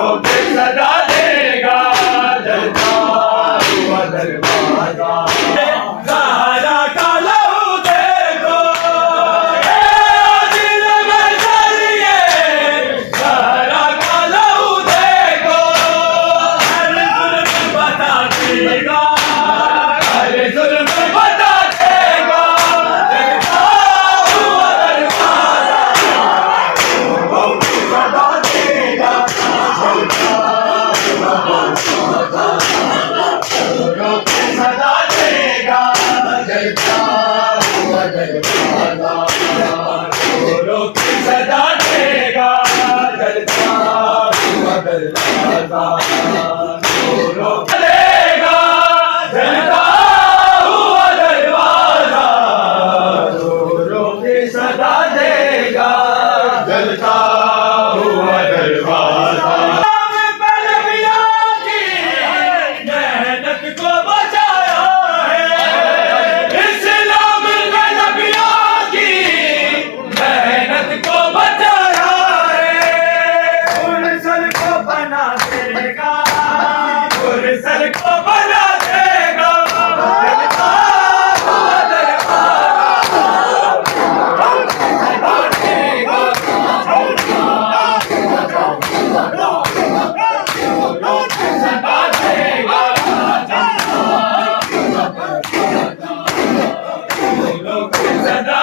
रोके सदा देगा जलता हुआ दरवाजा। ज़हरा का लहू देखो दिल में जलिए, ज़हरा का लहू देखो हर जुल्म बता देगा, हर जुल्म बता देगा जलता हुआ दरवाजा। रोके सदा देगा जलता हुआ दरवाजा, रोके सदा देगा जलता हुआ दरवाजा, रोके सदा देगा जलता हुआ दरवाजा, रोके देगा जलता हुआ दरवाजा, रोके सदा देगा जलता हुआ दरवाजा। मेहनत को बचाया है, इस्लाम ने नबियों की मेहनत को बचाया है। मुरसल को बना देगा, मुरसल को बना देगा जलता हुआ दरवाजा, सदा देगा सदा देगा सदा